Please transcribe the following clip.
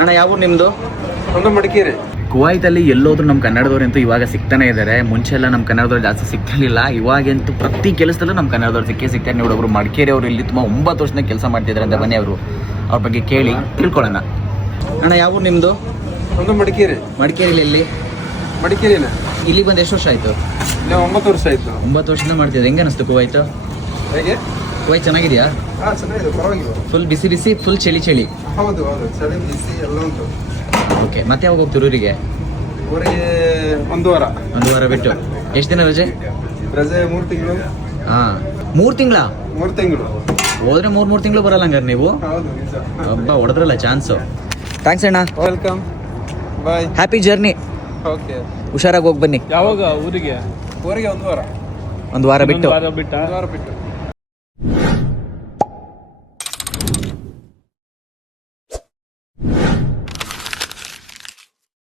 ಅಣ್ಣ ಯಾವ ಊರು ನಿಮ್ಮದು? ಒಂದು ಮಡಿಕೇರಿ. ಕುವೈತಲ್ಲಿ ಎಲ್ಲೋದ್ರೂ ನಮ್ಮ ಕನ್ನಡದವ್ರಂತೂ ಇವಾಗ ಸಿಗ್ತಾನೆ ಇದ್ದಾರೆ. ಮುಂಚೆ ಎಲ್ಲ ನಮ್ಮ ಕನ್ನಡದವ್ರು ಜಾಸ್ತಿ ಸಿಗ್ತಿರ್ಲಿಲ್ಲ. ಇವಾಗಂತೂ ಪ್ರತಿ ಕೆಲಸದಲ್ಲೂ ನಮ್ಮ ಕನ್ನಡದವ್ರು ಸಿಗ್ತಾರೆ. ನೋಡಿ, ಒಬ್ರು ಮಡಿಕೇರಿ ಅವರು ಇಲ್ಲಿ ತುಂಬ 9 ವರ್ಷದಿಂದ ಕೆಲಸ ಮಾಡ್ತಿದ್ದಾರೆ ಅಂತ. ಬನ್ನಿ ಅವ್ರ ಬಗ್ಗೆ ಕೇಳಿ ತಿಳ್ಕೊಳ್ಳೋಣ. ಅಣ್ಣ ಯಾವ ಊರು ನಿಮ್ಮದು? ಒಂದು ಮಡಿಕೇರಿ. ಮಡಿಕೇರಿಲಿ ಎಲ್ಲಿ? ಮಡಿಕೇರಿನ. ಇಲ್ಲಿ ಬಂದು ಎಷ್ಟು ವರ್ಷ ಆಯಿತು? 9 ವರ್ಷ ಆಯಿತು. 9 ವರ್ಷದಿಂದ ಮಾಡ್ತಿದ್ದೆ. ಹೆಂಗೆ ಅನಿಸ್ತು ಕುವೈತು? ಹೇಗೆ? ಕುವೈತ್ ಚೆನ್ನಾಗಿದೆಯಾ? ಹಾಂ, ಚೆನ್ನಾಗಿದೆ, ಪರವಾಗಿಲ್ಲ. ಫುಲ್ ಬಿಸಿ ಬಿಸಿ, ಫುಲ್ ಚಳಿ ಚಳಿ. ಹೌದು, ಚಳಿ ಬಿಸಿ ಎಲ್ಲ ಉಂಟು. ಓಕೆ, ಮತ್ತೆ ಯಾವಾಗ ಹೋಗ್ತೀರಿ ಊರಿಗೆ? ಊರಿಗೆ 1 ವಾರ. 1 ವಾರ ಬಿಟ್ಟು. ಎಷ್ಟು ದಿನ ರಜೆ? ರಜೆ 3 ತಿಂಗಳು. ಹಾಂ, 3 ತಿಂಗಳ? 3 ತಿಂಗಳು ಹೋದ್ರೆ 3 ತಿಂಗಳು ಬರಲ್ಲ ಹಂಗಾರೆ ನೀವು? ಹೌದು, ನಿಜ. ಹಬ್ಬ ಹೊಡೆದ್ರಲ್ಲ ಚಾನ್ಸು. ಥ್ಯಾಂಕ್ಸ್ ಅಣ್ಣ. ವೆಲ್ಕಮ್, ಬಾಯ್. Happy journey. ಓಕೆ, ಹುಷಾರಾಗಿ ಹೋಗಿ ಬನ್ನಿ. ಯಾವಾಗ ಊರಿಗೆ? ಊರಿಗೆ 1 ವಾರ. 1 ವಾರ ಬಿಟ್ಟು. 1 ವಾರ ಬಿಟ್ಟು.